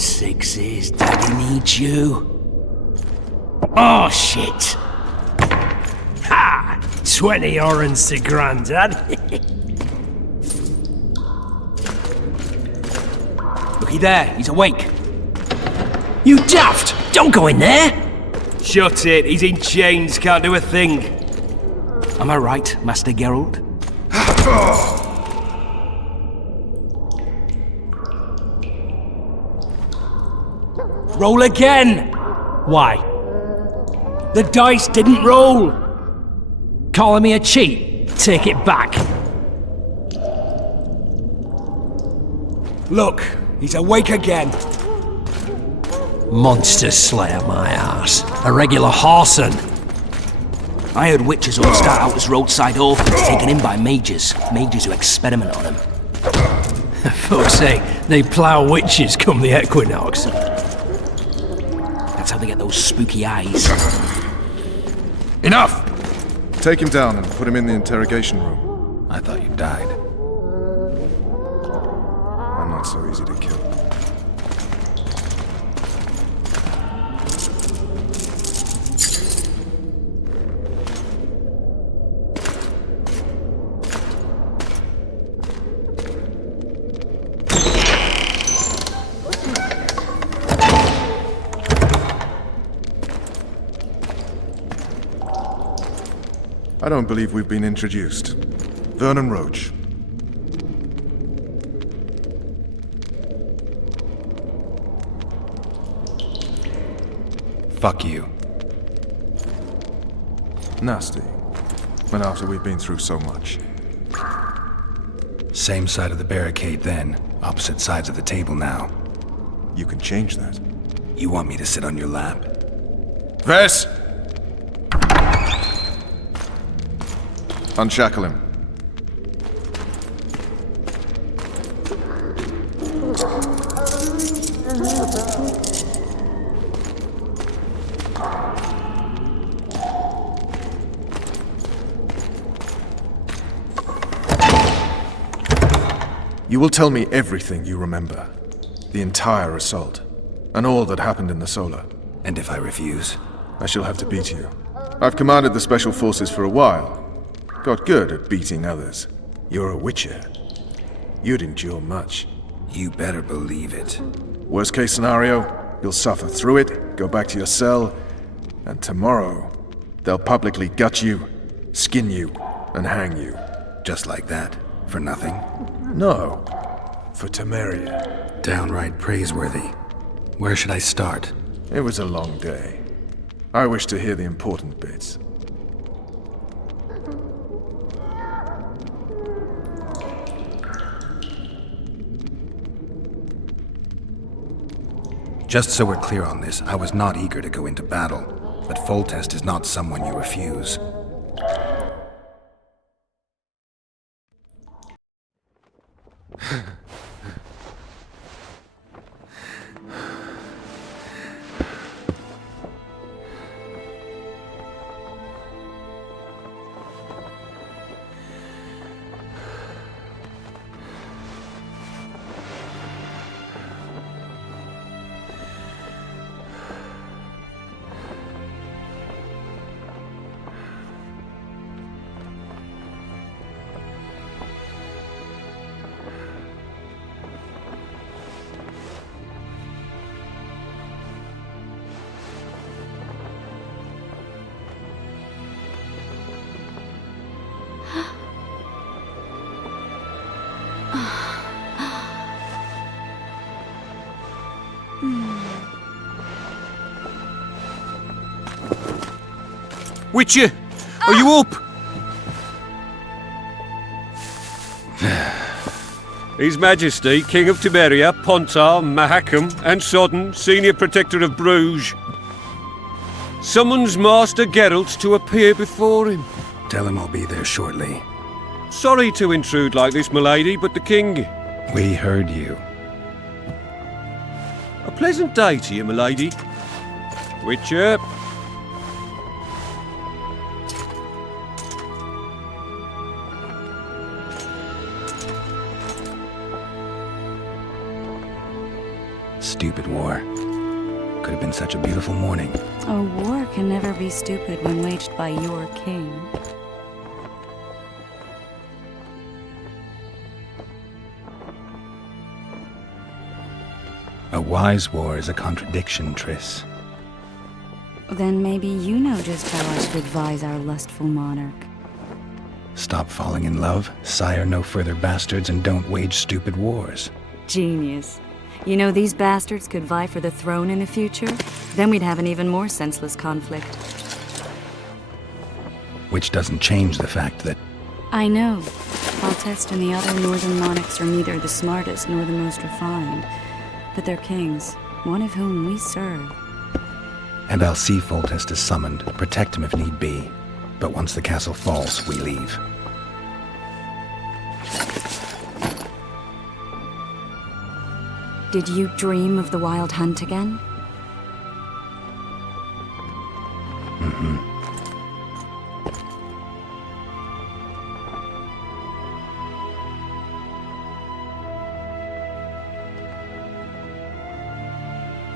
sixes, Daddy needs you. Oh, shit. Ha! 20 orange to Grandad. Looky there, he's awake. You daft! Don't go in there! Shut it, he's in chains, can't do a thing. Am I right, Master Geralt? Roll again! Why? The dice didn't roll! Calling me a cheat? Take it back. Look, he's awake again. Monster slayer, my ass. A regular whoreson. I heard witches all start out as roadside orphans taken in by mages. Mages who experiment on them. Folks say they plough witches come the equinox. That's how they get those spooky eyes. Enough! Take him down and put him in the interrogation room. I thought you died. I'm not so easy to kill. I don't believe we've been introduced. Vernon Roach. Fuck you. Nasty. And after we've been through so much. Same side of the barricade then, opposite sides of the table now. You can change that. You want me to sit on your lap? Vess! Unshackle him. You will tell me everything you remember. The entire assault. And all that happened in the Solar. And if I refuse? I shall have to beat you. I've commanded the Special Forces for a while. Got good at beating others. You're a witcher. You'd endure much. You better believe it. Worst case scenario, you'll suffer through it, go back to your cell, and tomorrow, they'll publicly gut you, skin you, and hang you. Just like that? For nothing? No. For Temeria. Downright praiseworthy. Where should I start? It was a long day. I wish to hear the important bits. Just so we're clear on this, I was not eager to go into battle, but Foltest is not someone you refuse. Witcher, are you up? His Majesty, King of Temeria, Pontar, Mahakam, and Sodden, Senior Protector of Bruges, summons Master Geralt to appear before him. Tell him I'll be there shortly. Sorry to intrude like this, milady, but the King... We heard you. A pleasant day to you, milady. Witcher. Stupid war. Could have been such a beautiful morning. A war can never be stupid when waged by your king. A wise war is a contradiction, Triss. Then maybe you know just how I should advise our lustful monarch. Stop falling in love, sire no further bastards, and don't wage stupid wars. Genius. You know, these bastards could vie for the throne in the future? Then we'd have an even more senseless conflict. Which doesn't change the fact that... I know. Foltest and the other northern monarchs are neither the smartest nor the most refined. But they're kings, one of whom we serve. And I'll see Foltest is summoned, protect him if need be. But once the castle falls, we leave. Did you dream of the wild hunt again? Mm-hmm.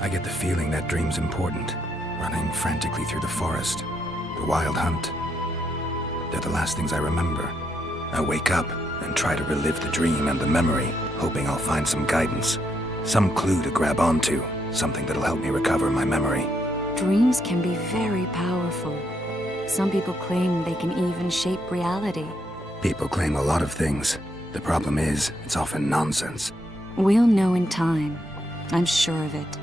I get the feeling that dream's important. Running frantically through the forest. The wild hunt. They're the last things I remember. I wake up and try to relive the dream and the memory, hoping I'll find some guidance. Some clue to grab onto. Something that'll help me recover my memory. Dreams can be very powerful. Some people claim they can even shape reality. People claim a lot of things. The problem is, it's often nonsense. We'll know in time. I'm sure of it.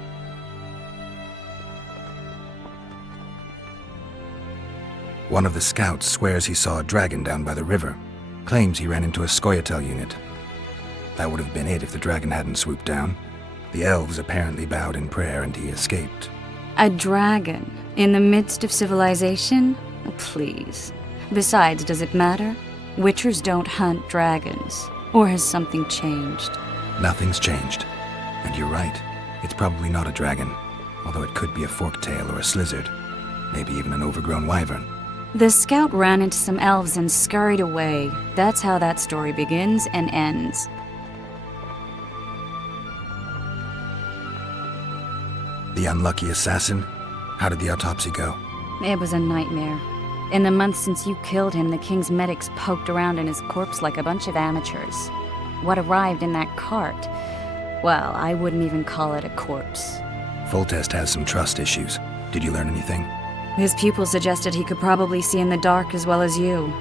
One of the scouts swears he saw a dragon down by the river. Claims he ran into a Scoia'tael unit. That would have been it if the dragon hadn't swooped down. The elves apparently bowed in prayer and he escaped. A dragon? In the midst of civilization? Please. Besides, does it matter? Witchers don't hunt dragons. Or has something changed? Nothing's changed. And you're right. It's probably not a dragon. Although it could be a forktail or a slizzard. Maybe even an overgrown wyvern. The scout ran into some elves and scurried away. That's how that story begins and ends. The unlucky assassin? How did the autopsy go? It was a nightmare. In the months since you killed him, the king's medics poked around in his corpse like a bunch of amateurs. What arrived in that cart? Well, I wouldn't even call it a corpse. Foltest has some trust issues. Did you learn anything? His pupil suggested he could probably see in the dark as well as you.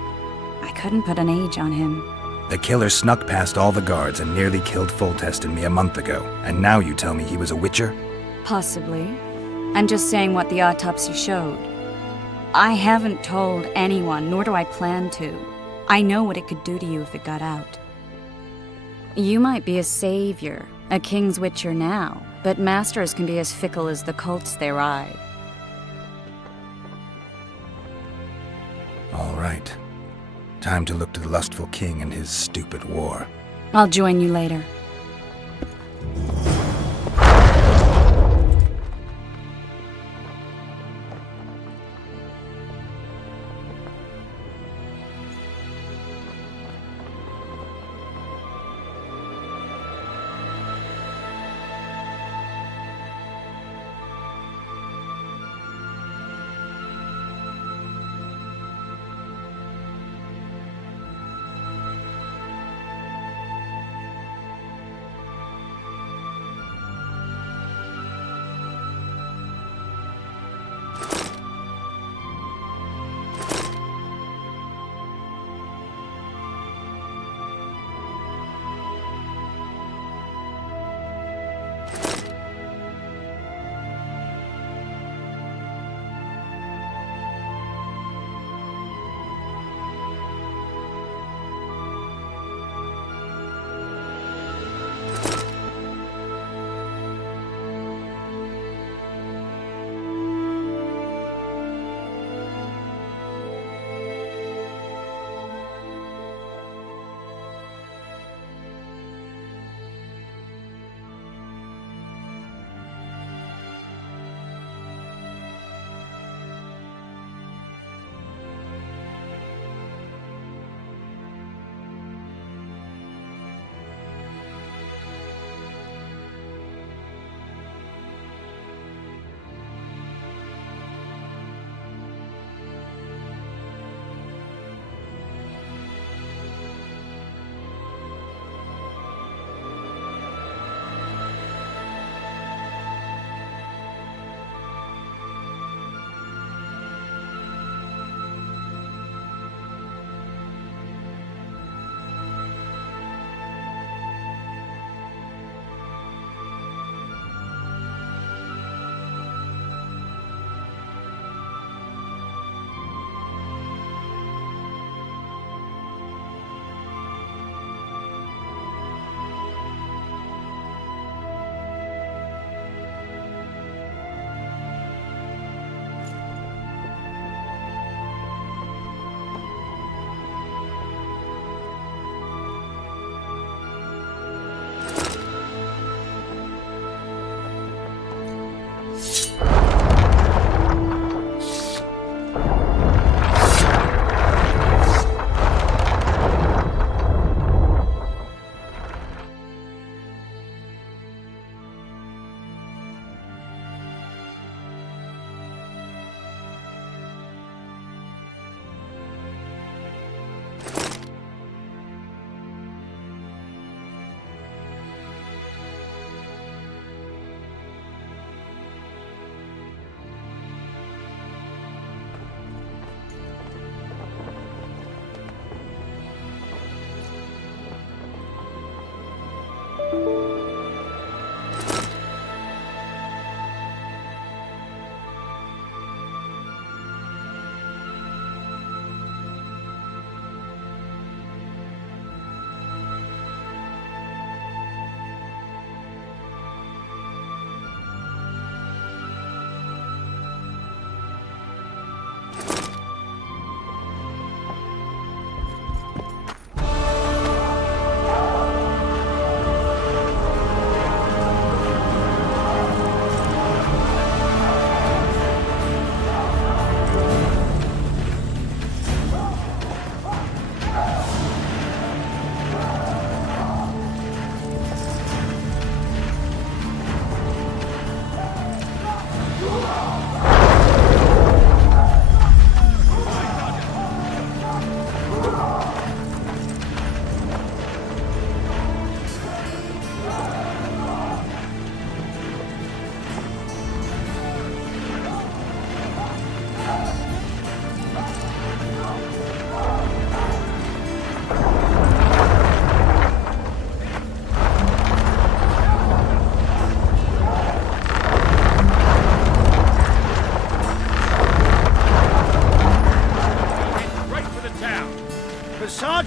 I couldn't put an age on him. The killer snuck past all the guards and nearly killed Foltest and me a month ago. And now you tell me he was a witcher? Possibly. I'm just saying what the autopsy showed. I haven't told anyone, nor do I plan to. I know what it could do to you if it got out. You might be a savior, a king's witcher now, but masters can be as fickle as the colts they ride. All right. Time to look to the lustful king and his stupid war. I'll join you later.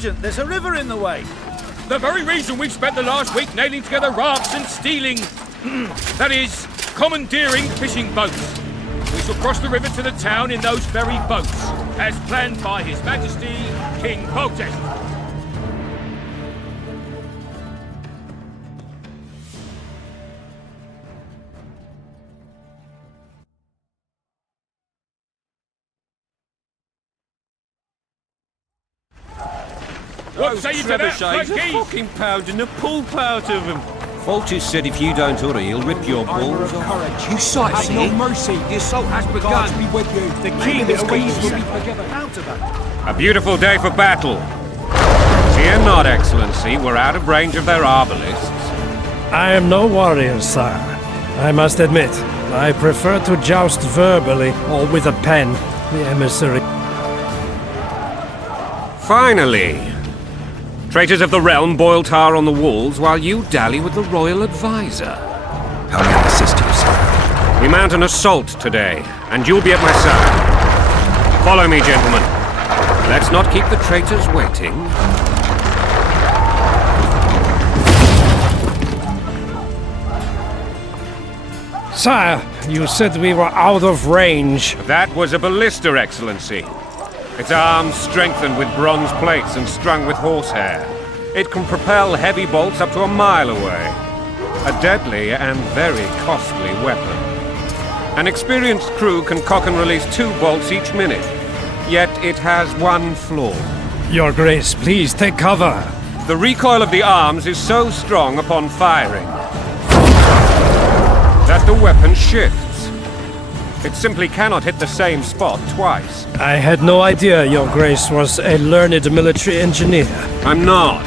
Sergeant, there's a river in the way. The very reason we've spent the last week nailing together rafts and stealing... that is, commandeering fishing boats. We shall cross the river to the town in those very boats, as planned by His Majesty, King Protest. What say you to that, Frankie? Fucking pounding the pulp out of him. Fulch's said if you don't hurry, he'll rip your balls off. You sightsee? No mercy, the assault has begun. Be with you. The king is will be forgiven. A beautiful day for battle. Fear not, Excellency, we're out of range of their arbalésists. I am no warrior, sire. I must admit, I prefer to joust verbally or with a pen. The emissary. Finally! Traitors of the realm boil tar on the walls while you dally with the royal advisor. How may I assist you, sir? We mount an assault today, and you'll be at my side. Follow me, gentlemen. Let's not keep the traitors waiting. Sire, you said we were out of range. That was a ballista, Excellency. Its arms strengthened with bronze plates and strung with horsehair. It can propel heavy bolts up to a mile away. A deadly and very costly weapon. An experienced crew can cock and release 2 bolts each minute. Yet it has one flaw. Your Grace, please take cover. The recoil of the arms is so strong upon firing that the weapon shifts. It simply cannot hit the same spot twice. I had no idea Your Grace was a learned military engineer. I'm not.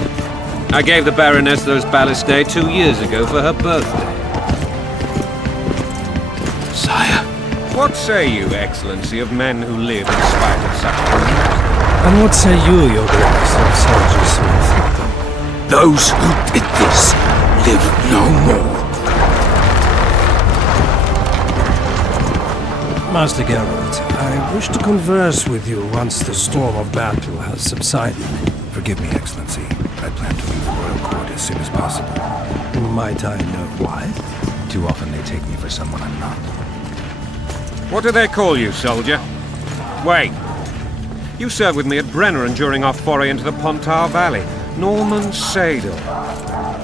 I gave the Baroness those ballistae 2 years ago for her birthday. Sire. What say you, Excellency, of men who live in spite of such things? And what say you, Your Grace, of soldiers who inflict them? Those who did this live no more. Master Geralt, I wish to converse with you once the storm of battle has subsided. Forgive me, Excellency. I plan to leave the royal court as soon as possible. Might I know why? Too often they take me for someone I'm not. What do they call you, soldier? Wait. You served with me at Brenner and during our foray into the Pontar Valley. Norman Sador.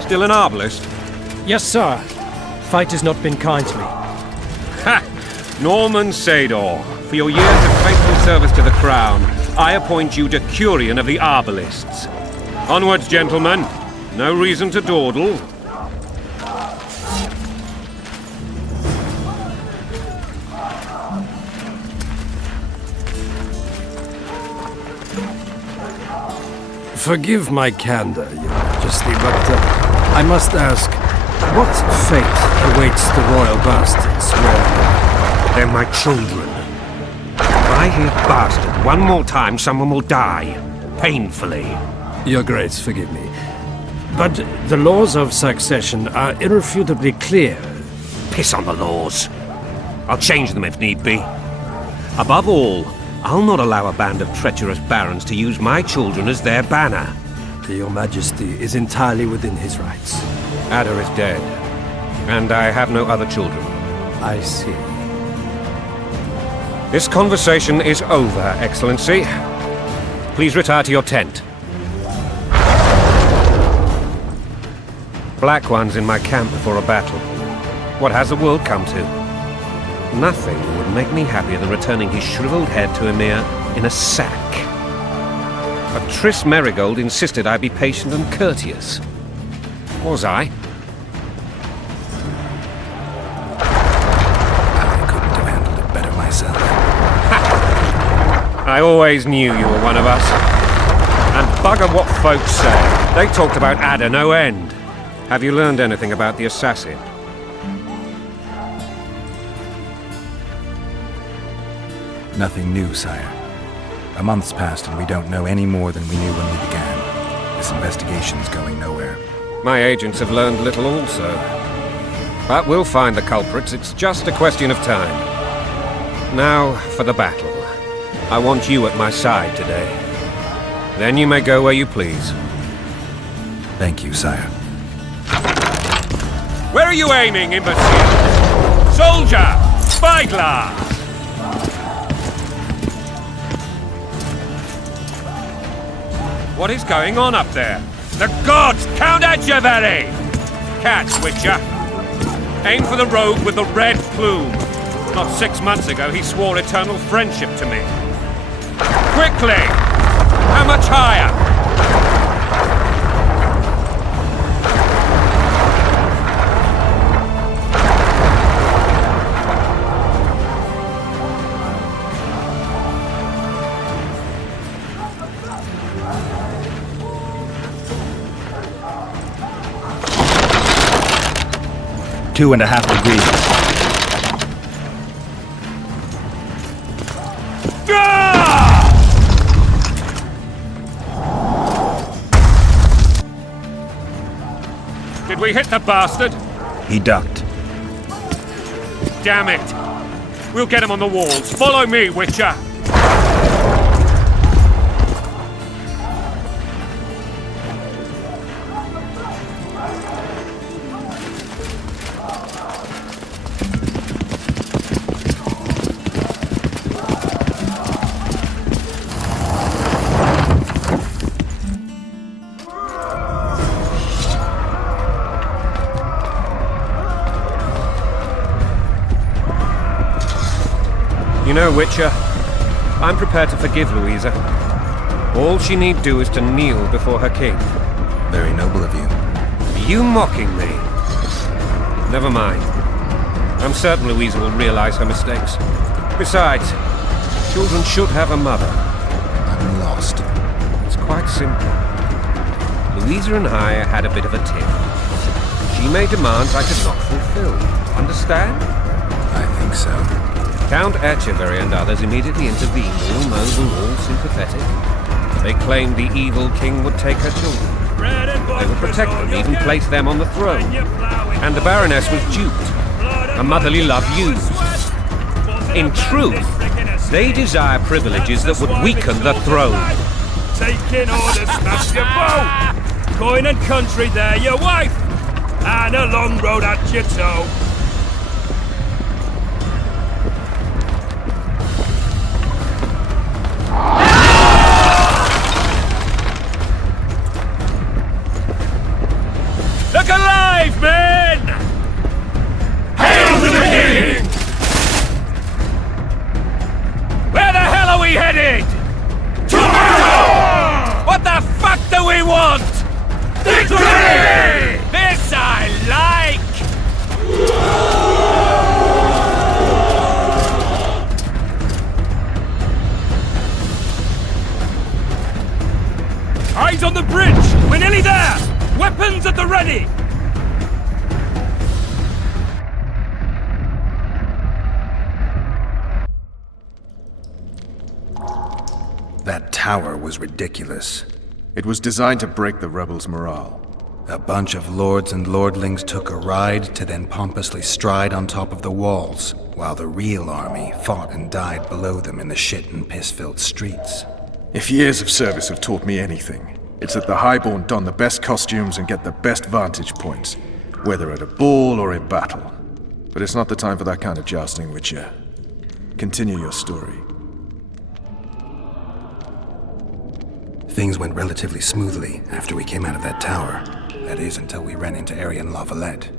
Still an arbalist? Yes, sir. Fight has not been kind to me. Ha! Norman Sador, for your years of faithful service to the crown, I appoint you Decurion of the Arbalists. Onwards, gentlemen. No reason to dawdle. Forgive my candor, Your Majesty, but I must ask, what fate awaits the royal bastards when... They're my children. If I hear bastard one more time, someone will die. Painfully. Your Grace, forgive me. But the laws of succession are irrefutably clear. Piss on the laws. I'll change them if need be. Above all, I'll not allow a band of treacherous barons to use my children as their banner. Your Majesty is entirely within his rights. Ada is dead, and I have no other children. I see. This conversation is over, Excellency. Please retire to your tent. Black One's in my camp before a battle. What has the world come to? Nothing would make me happier than returning his shriveled head to Emir in a sack. But Triss Merigold insisted I be patient and courteous. Was I? I couldn't have handled it better myself. I always knew you were one of us. And bugger what folks say. They talked about Ada no end. Have you learned anything about the assassin? Nothing new, sire. A month's passed and we don't know any more than we knew when we began. This investigation's going nowhere. My agents have learned little also. But we'll find the culprits, it's just a question of time. Now for the battle. I want you at my side today. Then you may go where you please. Thank you, sire. Where are you aiming, imbecile? Soldier! Spyglass! What is going on up there? The gods count at you, very! Catch, Witcher. Aim for the rogue with the red plume. Not 6 months ago, he swore eternal friendship to me. Quickly! How much higher? Two and a half degrees. Did we hit the bastard? He ducked. Damn it! We'll get him on the walls. Follow me, Witcher! You know, Witcher, I'm prepared to forgive Louisa. All she need do is to kneel before her king. Very noble of you. Are you mocking me? Never mind. I'm certain Louisa will realize her mistakes. Besides, children should have a mother. I'm lost. It's quite simple. Louisa and I had a bit of a tiff. She made demands I could not fulfill. Understand? I think so. Count Etcheverry and others immediately intervened, all noble, all sympathetic. They claimed the evil king would take her children. They would protect them, even place them on the throne. And the Baroness was duped, her motherly love used. In truth, they desire privileges that would weaken the throne. Taking orders, smash your bow. Coin and country, there your wife. And a long road at your toe. Look alive, men! Hail to the king! Where the hell are we headed? Tomorrow! What the fuck do we want? Victory! This I like! Eyes on the bridge! We're nearly there! Weapons at the ready! That tower was ridiculous. It was designed to break the rebels' morale. A bunch of lords and lordlings took a ride to then pompously stride on top of the walls, while the real army fought and died below them in the shit and piss-filled streets. If years of service have taught me anything, it's that the highborn don the best costumes and get the best vantage points, whether at a ball or in battle. But it's not the time for that kind of jousting, Witcher. Continue your story. Things went relatively smoothly after we came out of that tower. That is, until we ran into Aryan Lavalette.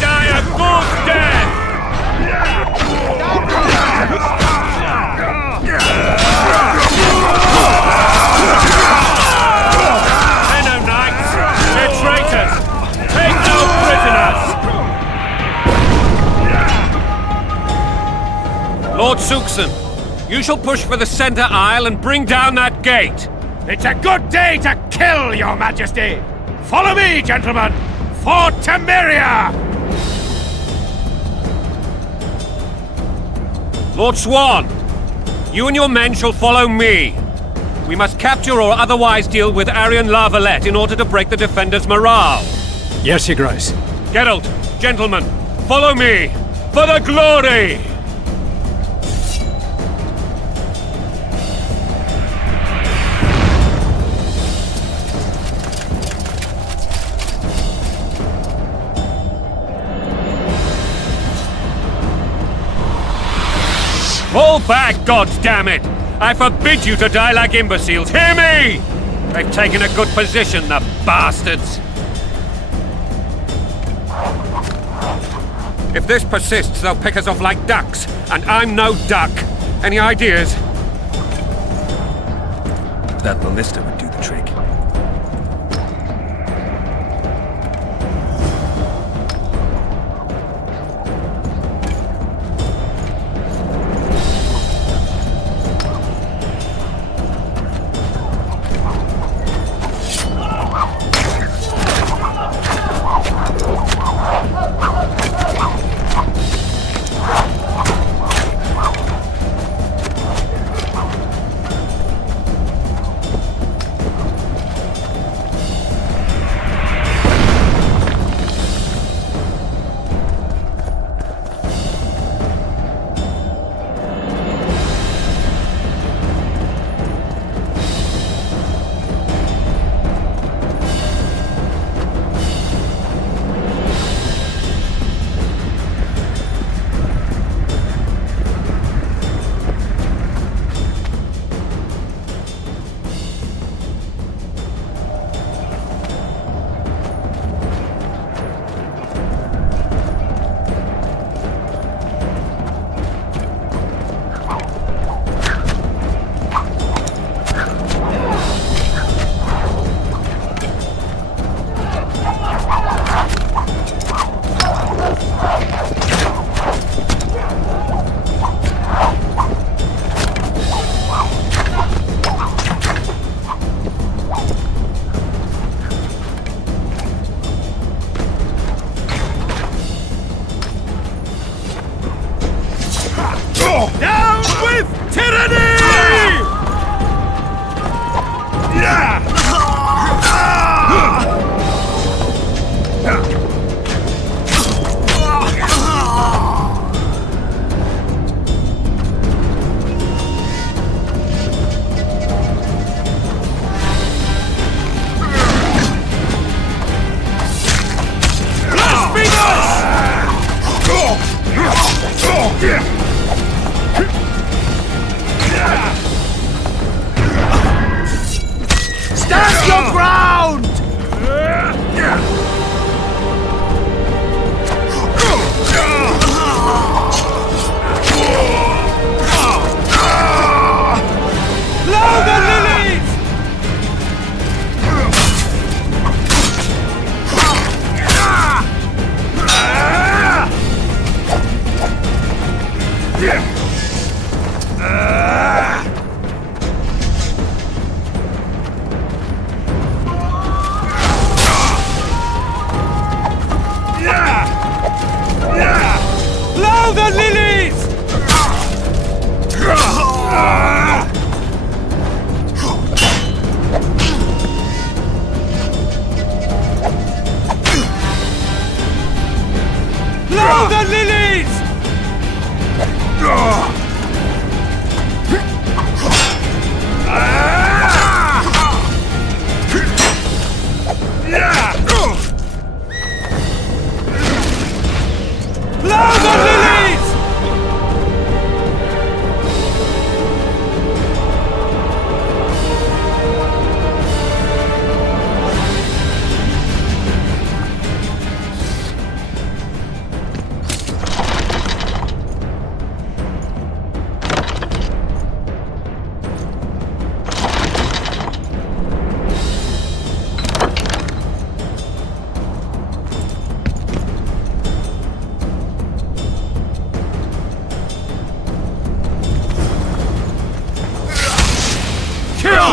die a good death! Hello, knights! They're traitors! Take no prisoners! Lord Suxon, you shall push for the center aisle and bring down that gate. It's a good day to kill, your majesty! Follow me, gentlemen! For Temeria! Lord Swan, you and your men shall follow me. We must capture or otherwise deal with Arian Lavalette in order to break the defenders' morale. Yes, Your Grace. Geralt, gentlemen, follow me for the glory! Fall back, goddammit! I forbid you to die like imbeciles. Hear me! They've taken a good position, the bastards. If this persists, they'll pick us off like ducks, and I'm no duck. Any ideas? That ballista would do the trick.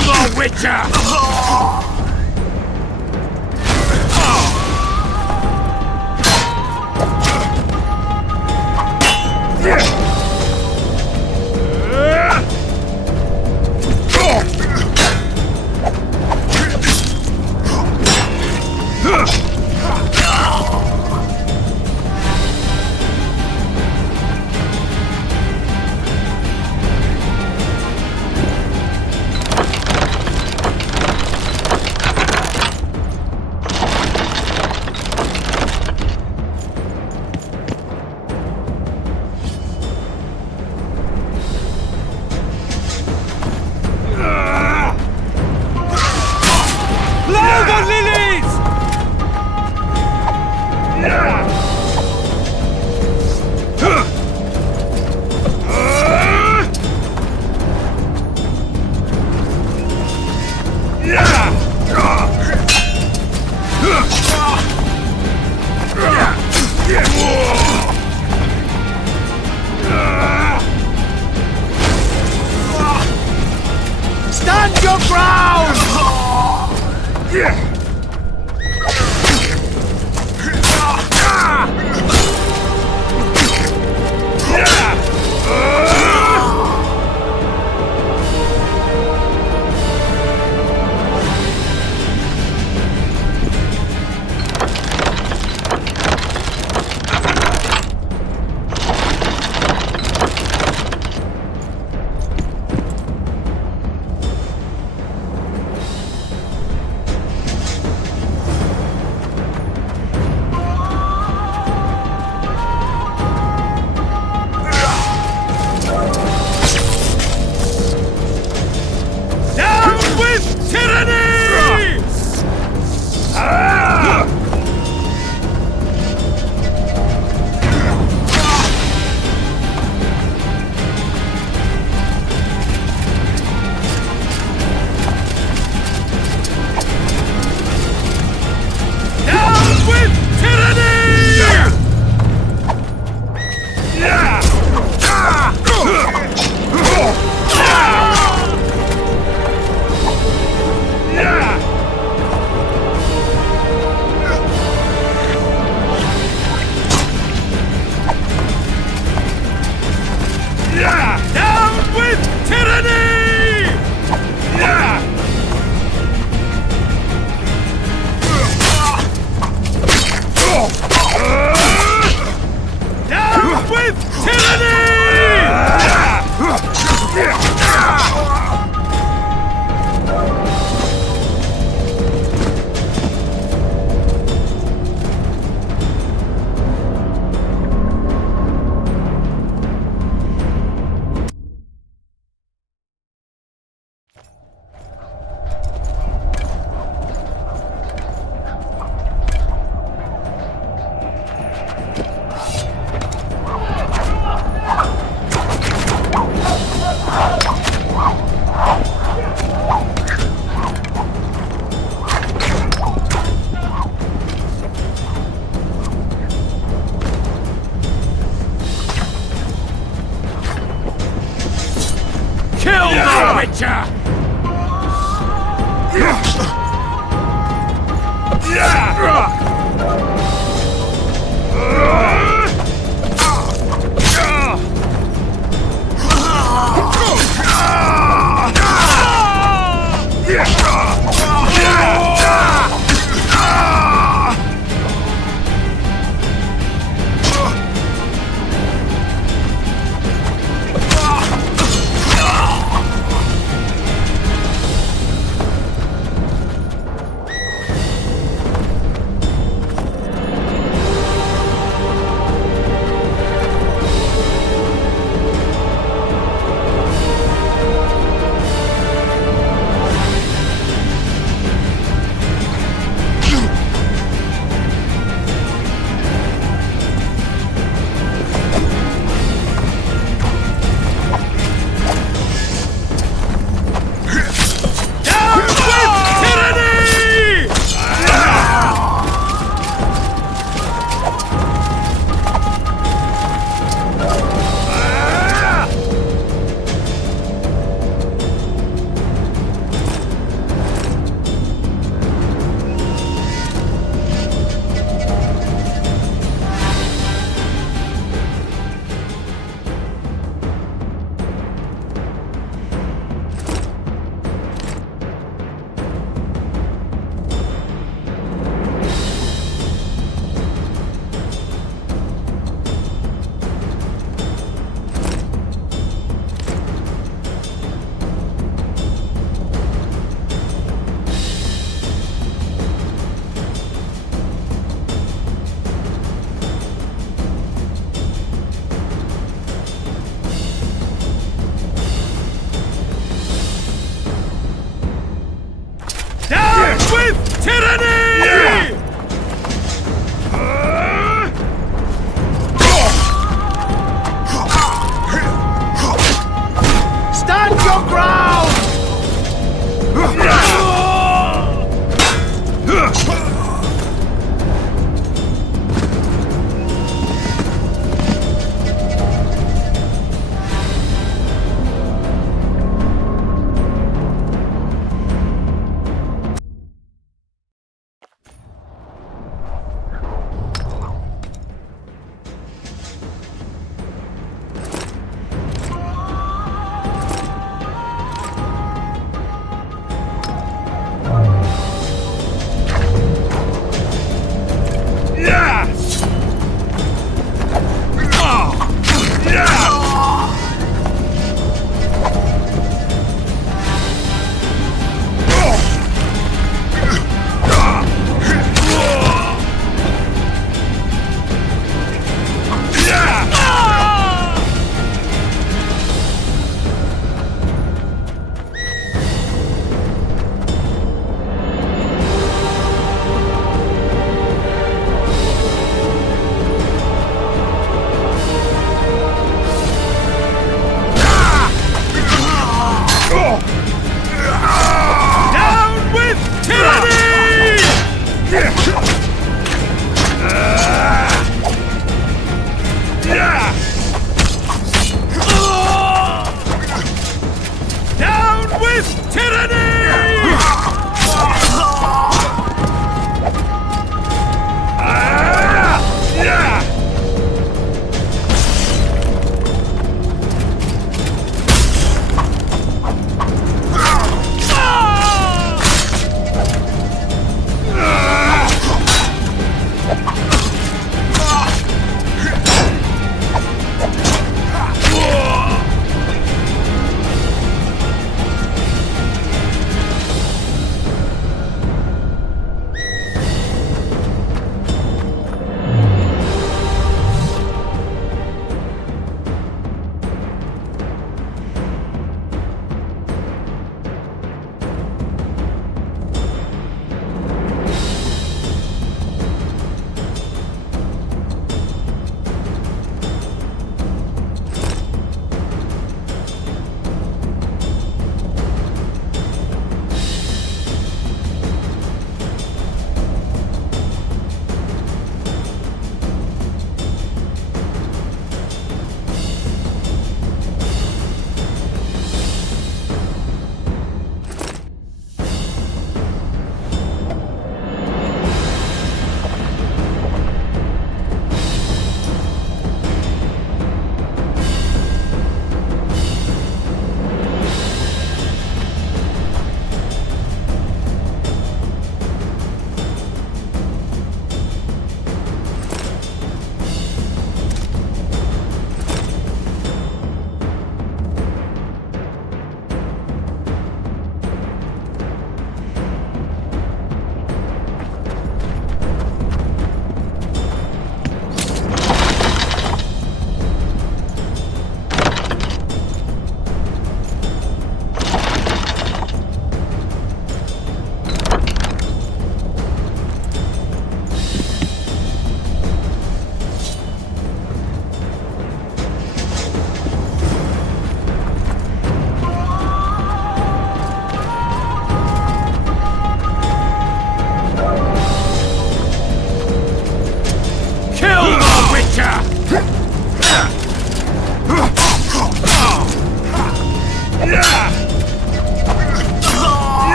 the Witcher! Stand your ground! your ground!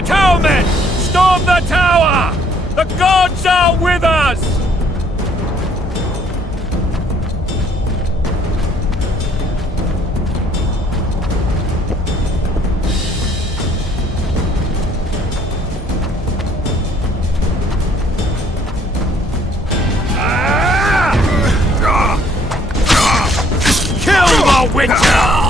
The tower men! Storm the tower! The gods are with us! Kill the Witcher!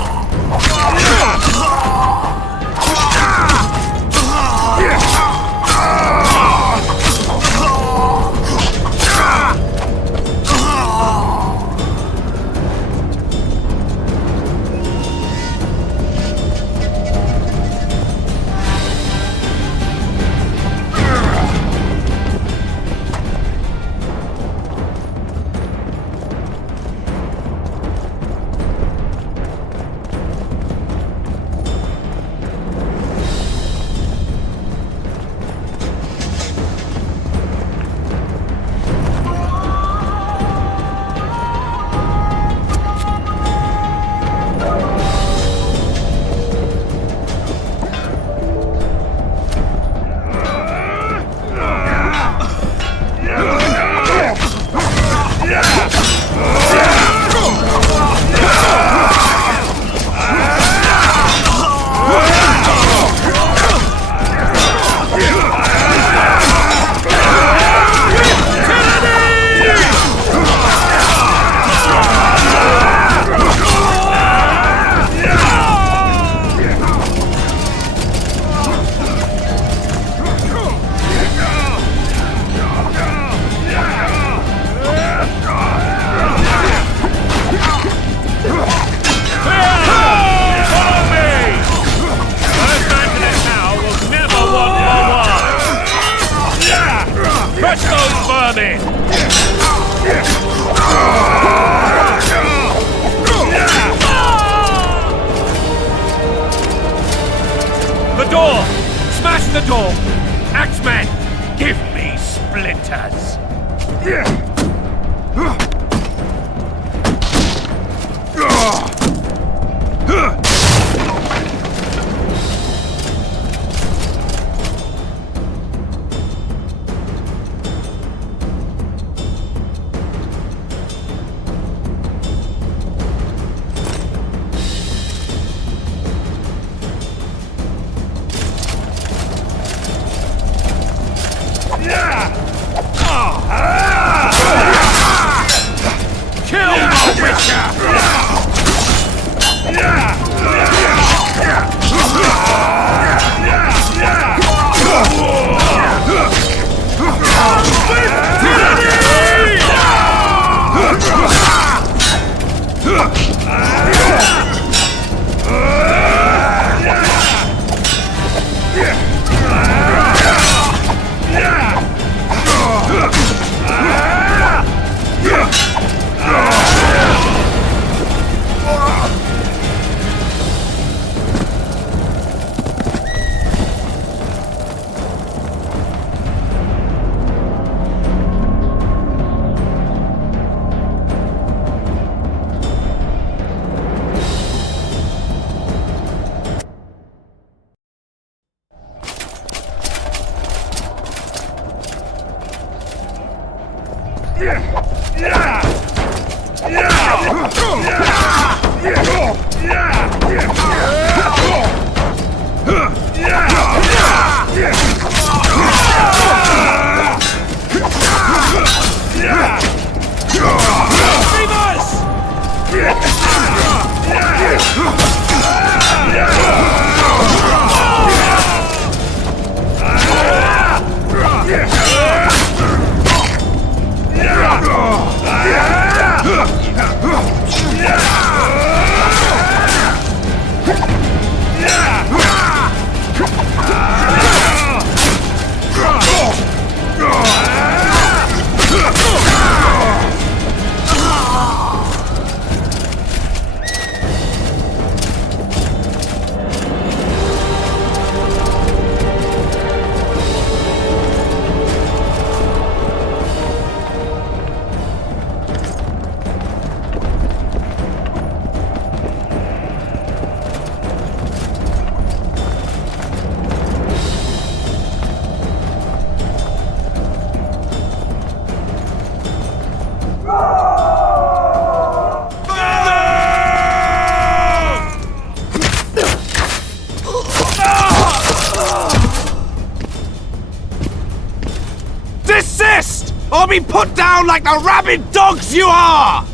or be put down like the rabid dogs you are!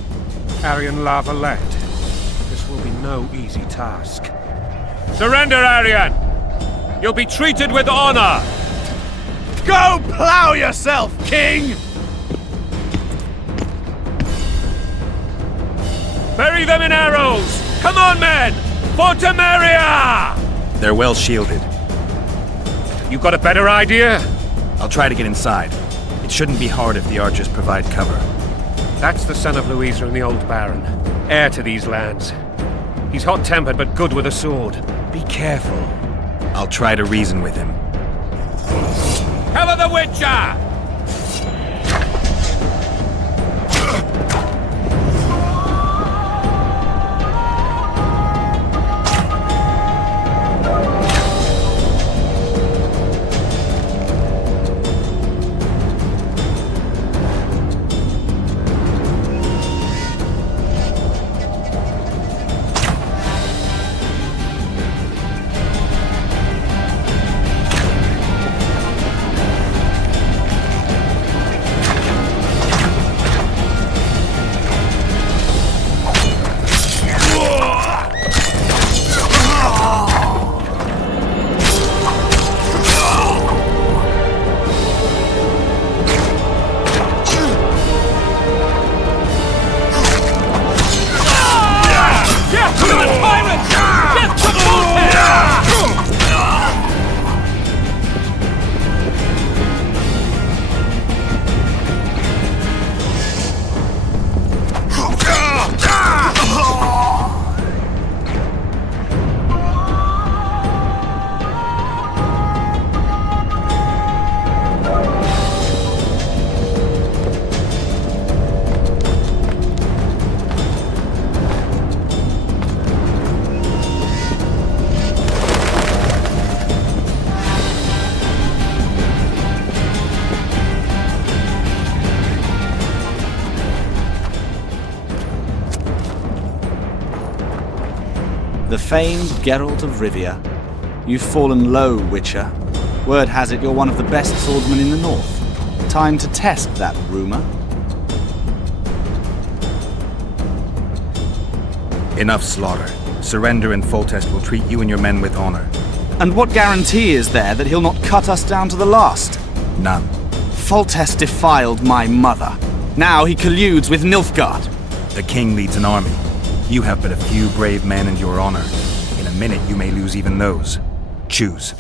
Aryan Lavalette, this will be no easy task. Surrender, Aryan! You'll be treated with honor! Go plow yourself, king! Bury them in arrows! Come on, men! For Temeria! They're well shielded. You got a better idea? I'll try to get inside. It shouldn't be hard if the archers provide cover. That's the son of Louisa and the old Baron, heir to these lands. He's hot-tempered but good with a sword. Be careful. I'll try to reason with him. Cover the Witcher! The famed Geralt of Rivia. You've fallen low, Witcher. Word has it you're one of the best swordsmen in the north. Time to test that rumor. Enough slaughter. Surrender and Foltest will treat you and your men with honor. And what guarantee is there that he'll not cut us down to the last? None. Foltest defiled my mother. Now he colludes with Nilfgaard. The king leads an army. You have but a few brave men and your honor. In a minute you may lose even those. Choose.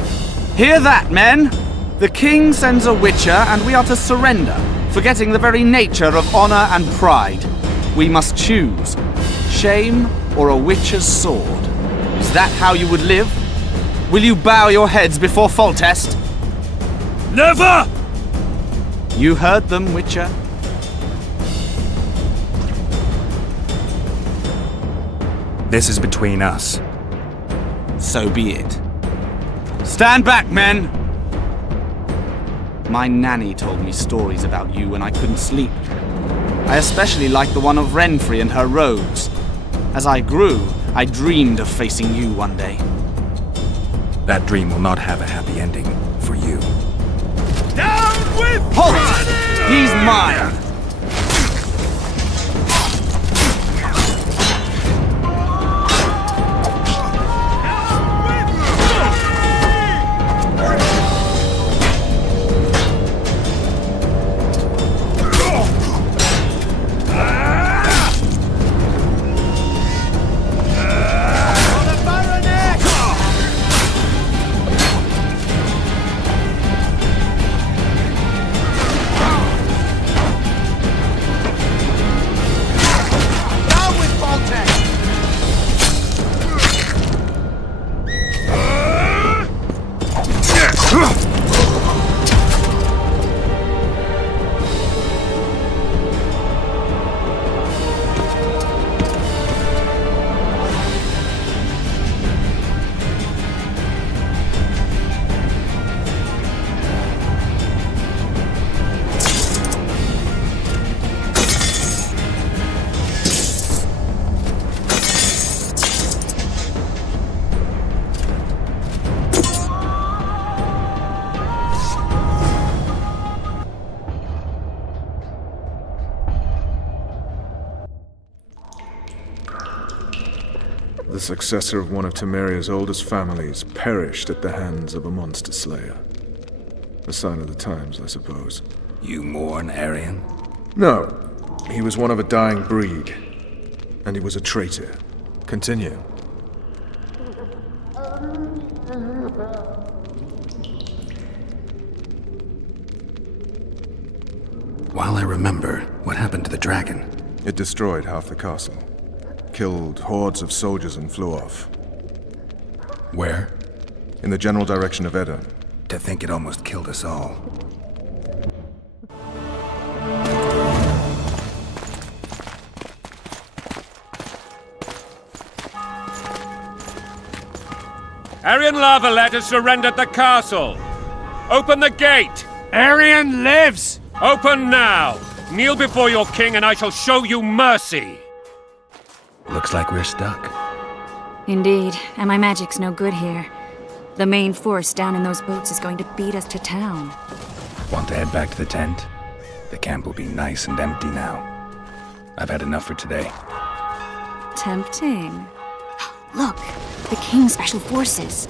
Hear that, men? The king sends a Witcher and we are to surrender, forgetting the very nature of honor and pride. We must choose. Shame or a Witcher's sword. Is that how you would live? Will you bow your heads before Foltest? Never! You heard them, Witcher. This is between us. So be it. Stand back, men! My nanny told me stories about you when I couldn't sleep. I especially liked the one of Renfrey and her rogues. As I grew, I dreamed of facing you one day. That dream will not have a happy ending for you. Down with Halt! He's mine! successor of one of Temeria's oldest families, perished at the hands of a monster slayer. A sign of the times, I suppose. You mourn Aryan? No. He was one of a dying breed. And he was a traitor. Continue. While I remember, what happened to the dragon? It destroyed half the castle. Killed hordes of soldiers and flew off. Where? In the general direction of Edda. To think it almost killed us all. Aryan Lavalet has surrendered the castle. Open the gate. Aryan lives! Open now. Kneel before your king and I shall show you mercy. Looks like we're stuck. Indeed, and my magic's no good here. The main force down in those boats is going to beat us to town. Want to head back to the tent? The camp will be nice and empty now. I've had enough for today. Tempting. Look, the King's Special Forces.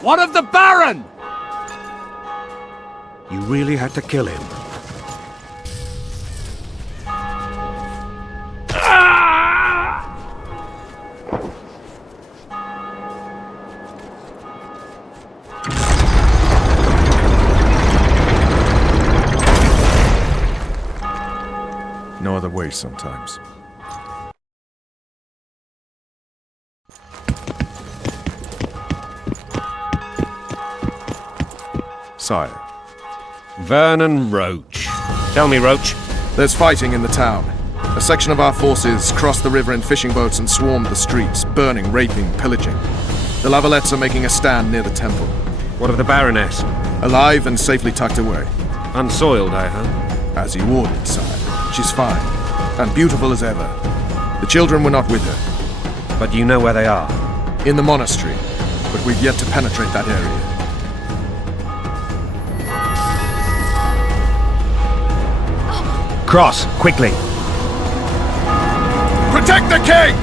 What of the Baron? You really had to kill him. No other way sometimes. Sire. Vernon Roach. Tell me, Roach. There's fighting in the town. A section of our forces crossed the river in fishing boats and swarmed the streets, burning, raping, pillaging. The Lavalettes are making a stand near the temple. What of the Baroness? Alive and safely tucked away. Unsoiled, I hope. As you ordered, sire. She's fine, and beautiful as ever. The children were not with her. But you know where they are? In the monastery, but we've yet to penetrate that area. Cross, quickly! Protect the king!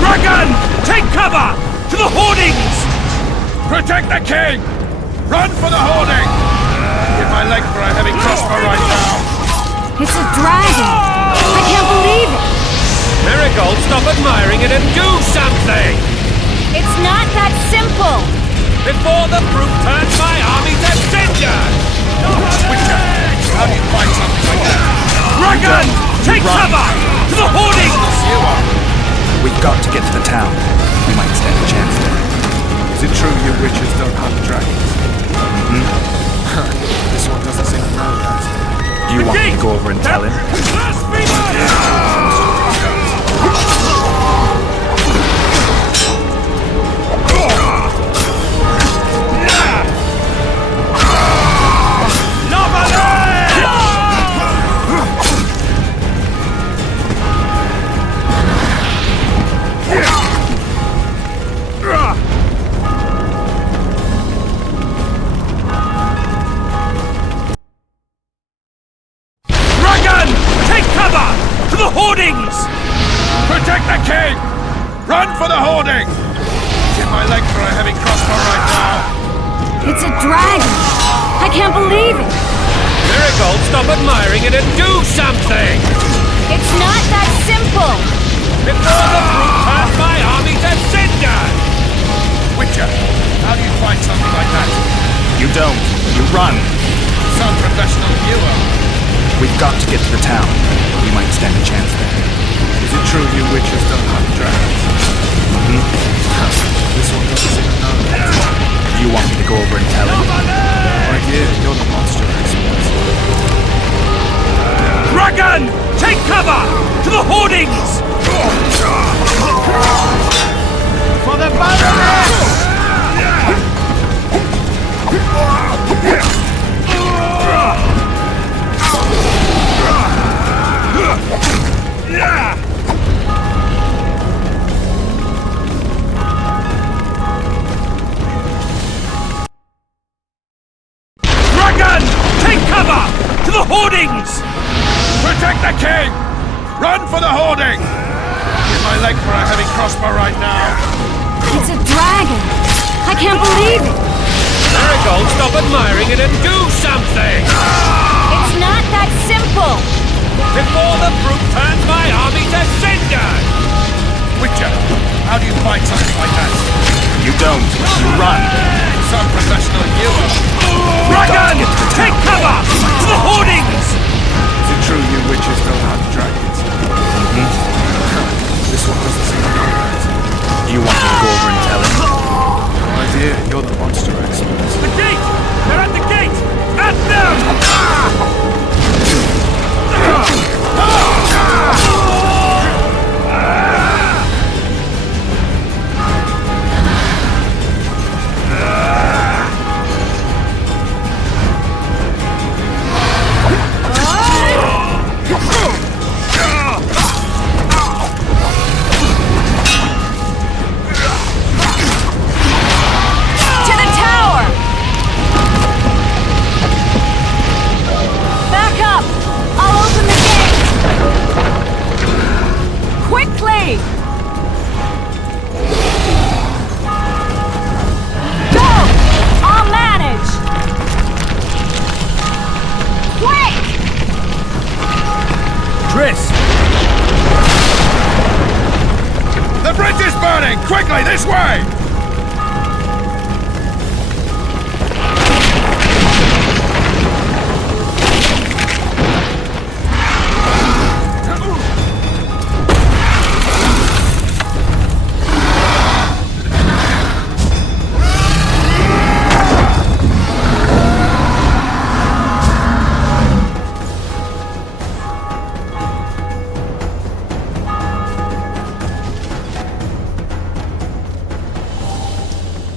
Dragon! Take cover! To the hoardings! Protect the king! Run for the hoarding! Give my leg for a heavy crossbow right now! It's a dragon! I can't believe it! Marigold, stop admiring it and do something! It's not that simple! Before the brute turns my army to cinder! Witcher, how do you fight something like that? Dragon! Take cover! To the hoardings! We've got to get to the town. We might stand a chance there. Is it true you witches don't hunt dragons? This one doesn't seem to know that. Do you want me to go over and tell him? Protect the king! Run for the hoarding! Give my leg for a heavy crossbow right now! It's a dragon! I can't believe it! Marigold, stop admiring it and do something! It's not that simple! Before the brute turns my army to cinder! Witcher, how do you fight something like that? You don't. You run. Some professional viewer. We've got to get to the town. We might stand a chance there. Is it true you witches don't hunt dragons? This one doesn't seem to know that. Do you want me to go over and tell him? My dear, you're the monster expert. Dragon! Take cover! To the hoardings! For the Baroness! the hoardings! Protect the king! Run for the hoarding! Use my leg for a heavy crossbow right now. It's a dragon! I can't believe it! Marigold, stop admiring it and do something! It's not that simple! Before the brute turns my army to cinder! Witcher, how do you fight something like that? You don't. You run. So professional you are. Dragon! Take cover! To the hoardings! Is it true you witches don't hunt dragons? This one doesn't seem combat. Do you want me to go over and tell him? My dear, you're the monster expert. The gate! They're at the gate! At them! The bridge is burning! Quickly, this way!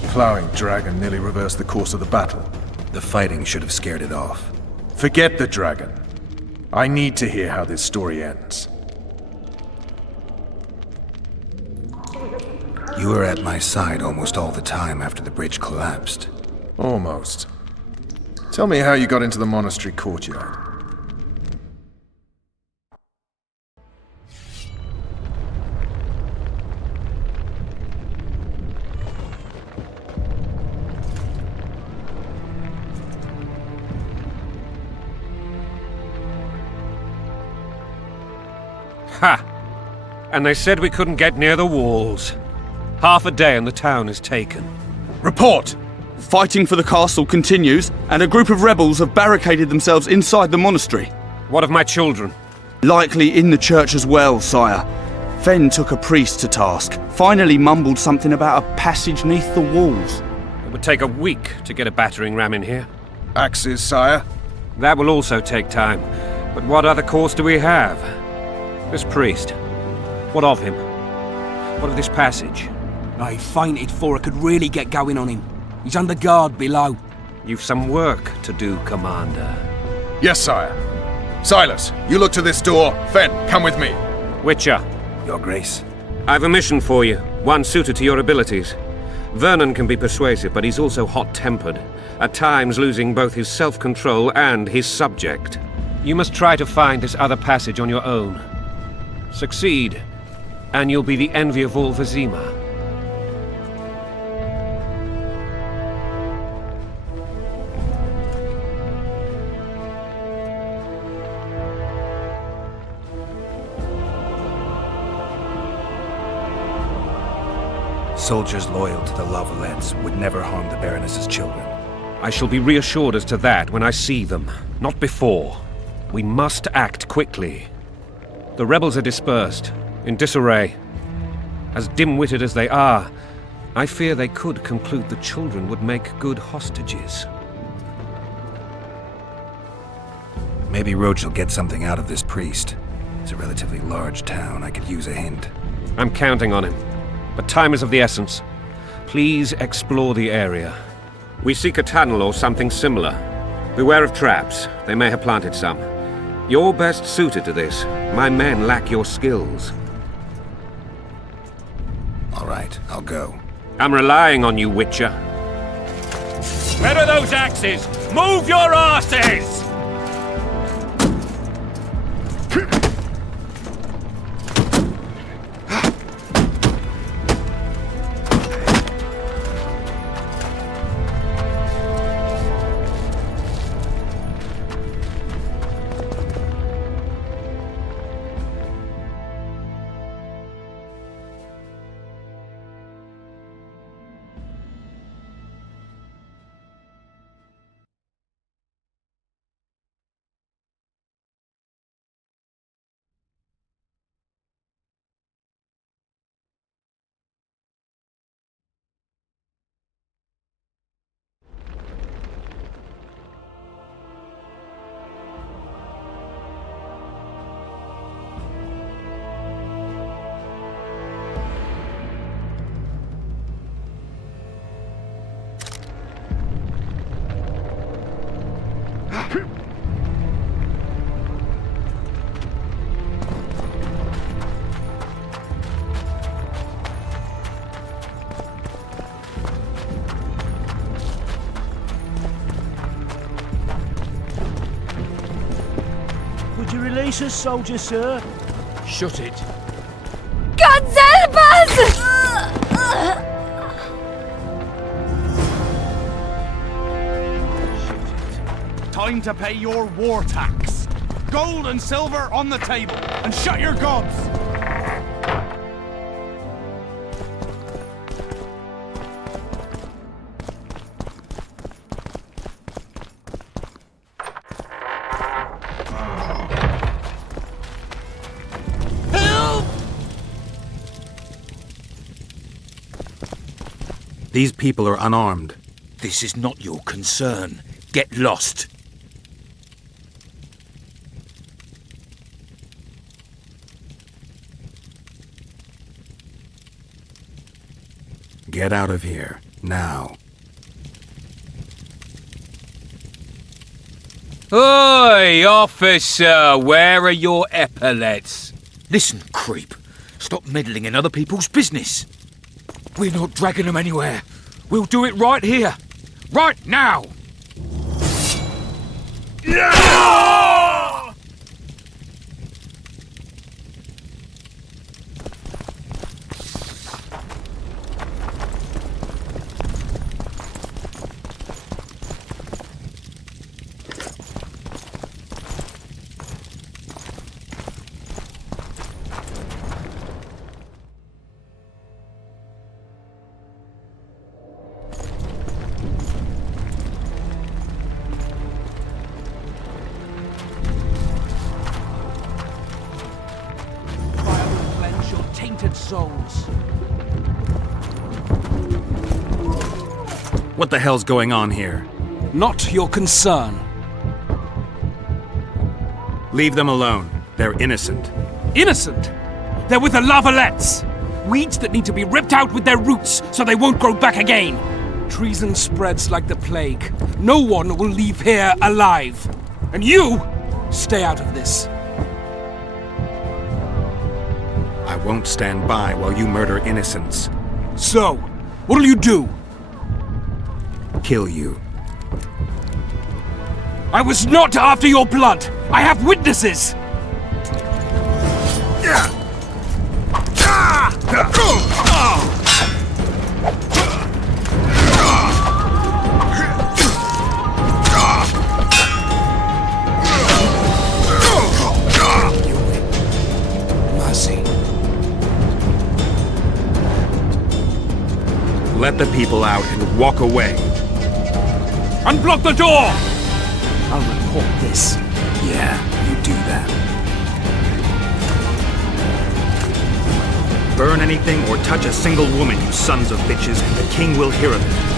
Plowing dragon nearly reversed the course of the battle. The fighting should have scared it off. Forget the dragon. I need to hear how this story ends. You were at my side almost all the time after the bridge collapsed. Almost. Tell me how you got into the monastery courtyard. Ha! And they said we couldn't get near the walls. Half a day and the town is taken. Report! Fighting for the castle continues, and a group of rebels have barricaded themselves inside the monastery. What of my children? Likely in the church as well, sire. Fen took a priest to task, finally mumbled something about a passage neath the walls. It would take a week to get a battering ram in here. Axes, sire? That will also take time. But what other course do we have? This priest. What of him? What of this passage? I fainted before I could really get going on him. He's under guard below. You've some work to do, Commander. Yes, sire. Silas, you look to this door. Fen, come with me. Witcher. Your Grace. I've a mission for you, one suited to your abilities. Vernon can be persuasive, but he's also hot-tempered, at times losing both his self-control and his subject. You must try to find this other passage on your own. Succeed, and you'll be the envy of all Vizima. Soldiers loyal to the Lavalettes would never harm the Baroness's children. I shall be reassured as to that when I see them, not before. We must act quickly. The rebels are dispersed, in disarray. As dim-witted as they are, I fear they could conclude the children would make good hostages. Maybe Roach will get something out of this priest. It's a relatively large town. I could use a hint. I'm counting on him, but time is of the essence. Please explore the area. We seek a tunnel or something similar. Beware of traps. They may have planted some. You're best suited to this. My men lack your skills. All right, I'll go. I'm relying on you, Witcher. Where are those axes? Move your asses! release us, soldier, sir. Shut it. God help us! Time to pay your war tax. Gold and silver on the table, and shut your gobs! These people are unarmed. This is not your concern. Get lost. Get out of here, now. Oi, officer, where are your epaulets? Listen, creep. Stop meddling in other people's business. We're not dragging them anywhere. We'll do it right here. Right now! Souls. What the hell's going on here? Not your concern. Leave them alone. They're innocent. Innocent? They're with the lavalettes. Weeds that need to be ripped out with their roots so they won't grow back again. Treason spreads like the plague. No one will leave here alive. And you, stay out of this. I won't stand by while you murder innocents. So, what'll you do? Kill you. I was not after your blood! I have witnesses! Mercy. Let the people out and walk away. Unblock the door! I'll report this. Yeah, you do that. Burn anything or touch a single woman, you sons of bitches, and the king will hear of it.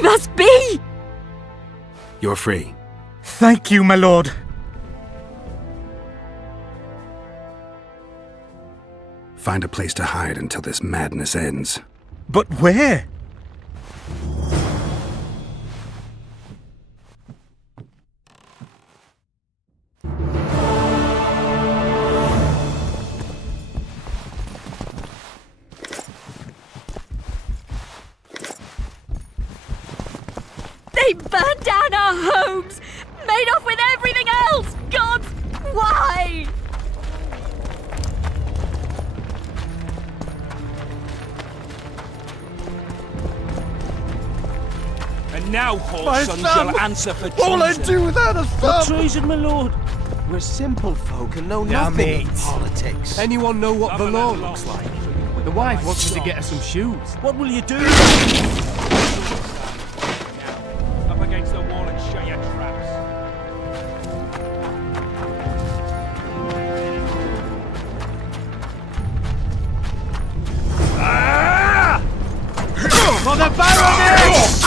He must be! You're free. Thank you, my lord. Find a place to hide until this madness ends. But where? They burned down our homes! Made off with everything else! God, why? And now, whoreson, shall answer for treason. What will I do without a thumb? Treason, my lord. We're simple folk and know nothing of politics. Anyone know what the law looks like? The wife wants me to get her some shoes. What will you do? Up against the wall and shut your traps. For the Baroness!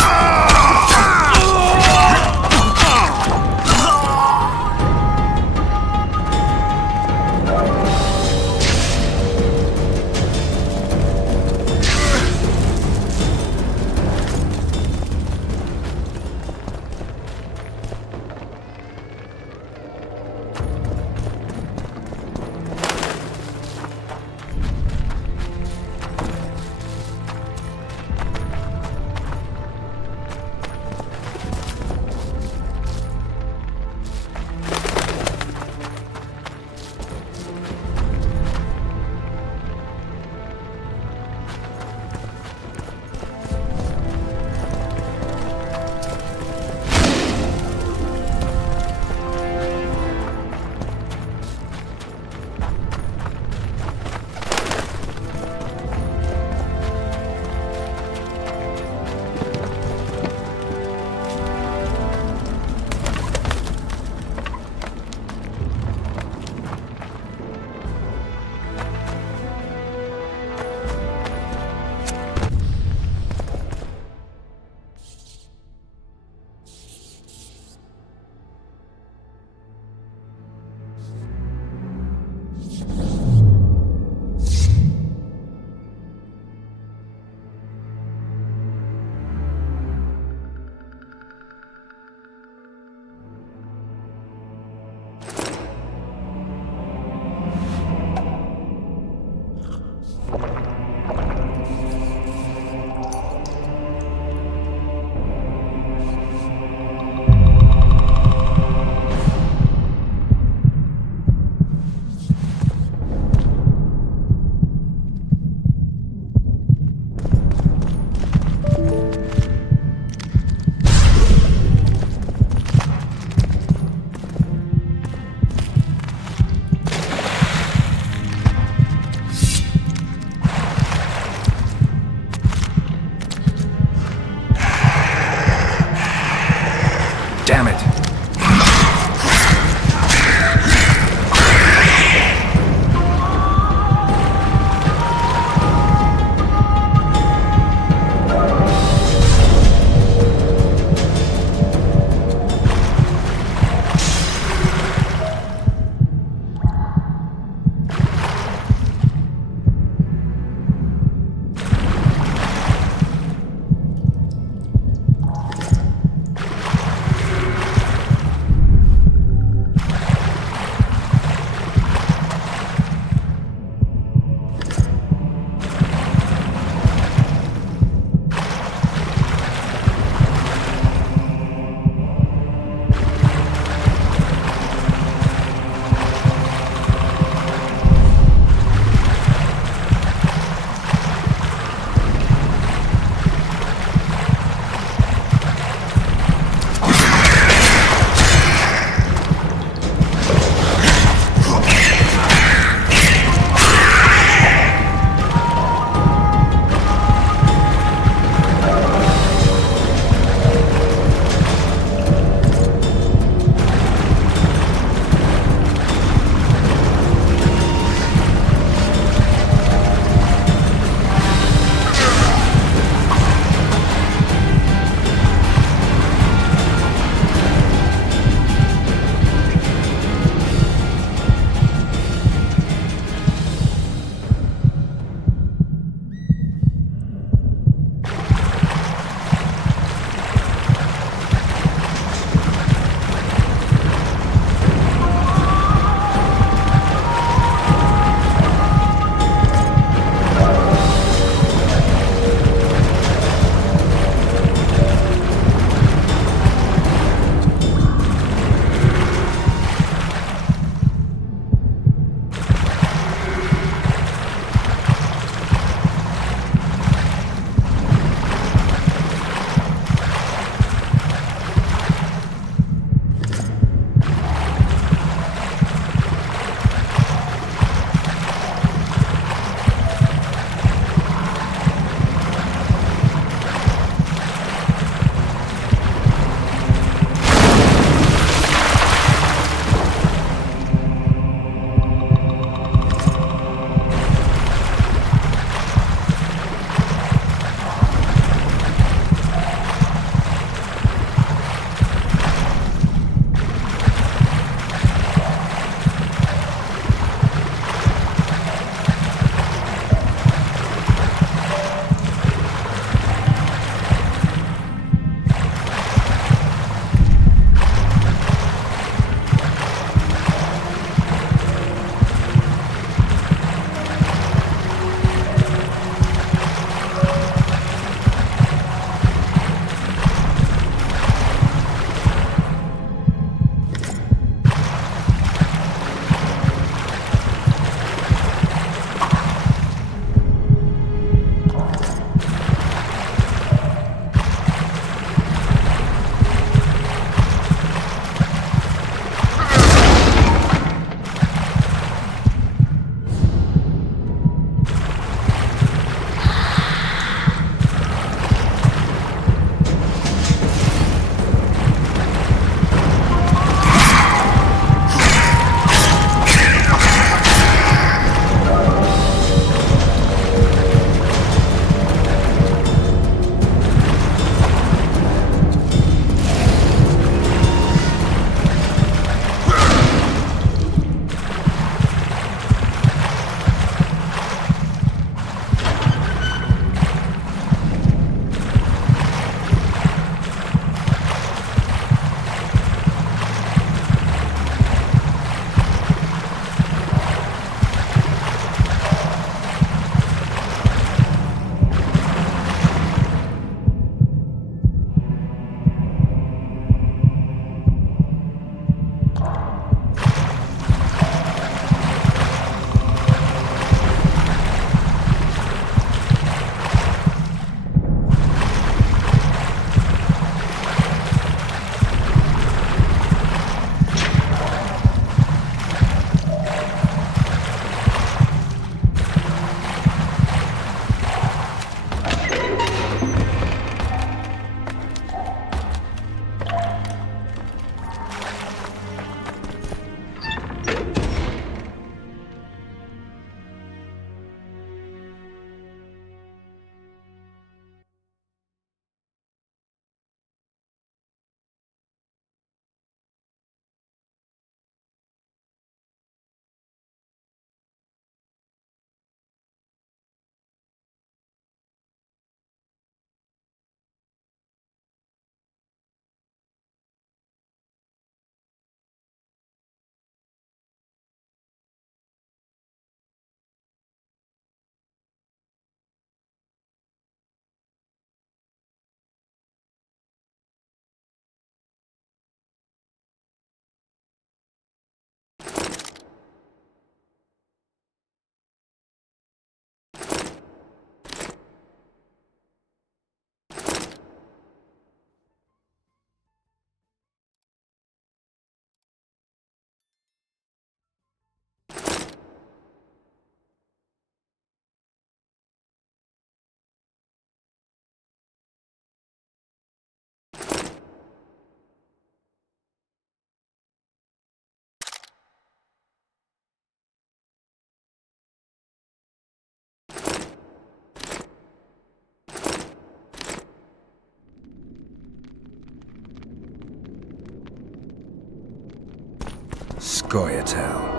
Goyatel.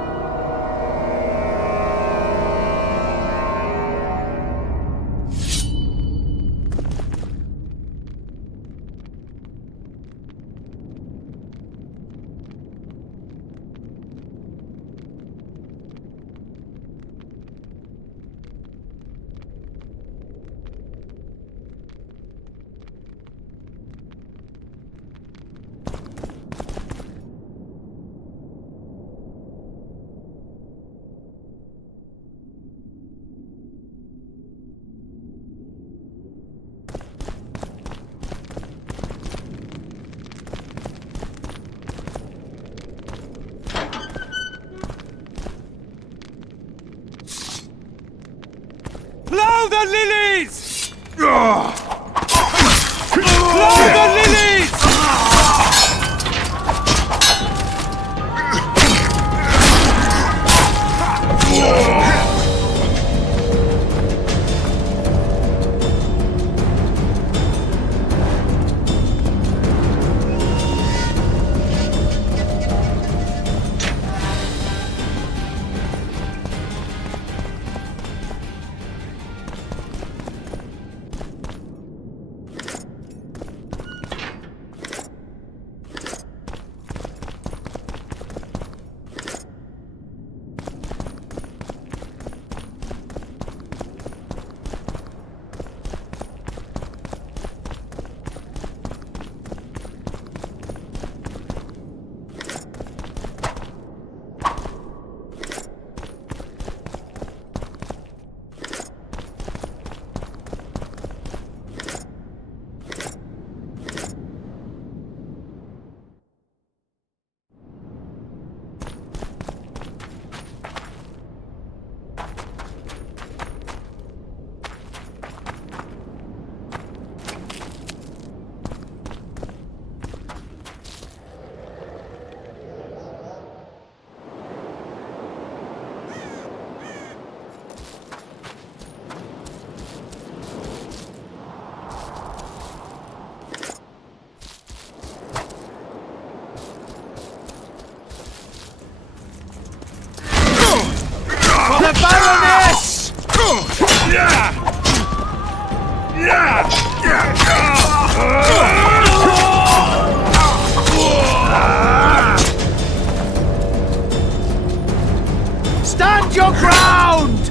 Plow the lilies! Plow the lilies! Stand your ground!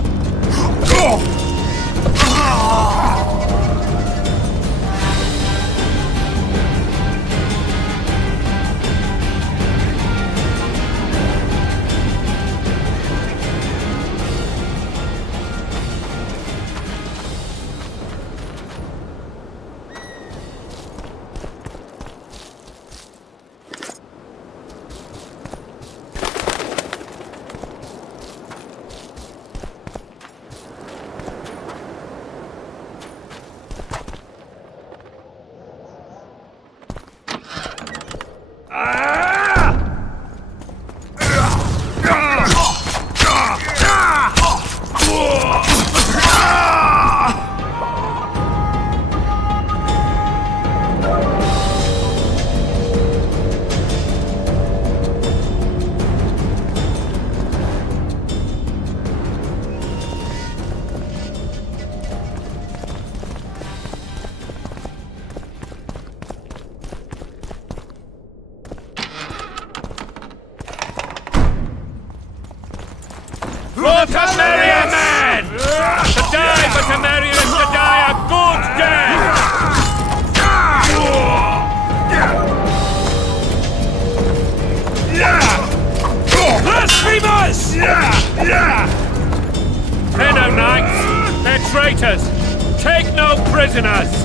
For to marry a man! To die, but to marry is to die a good death! Blasphemers! They're no knights, they're traitors! Take no prisoners!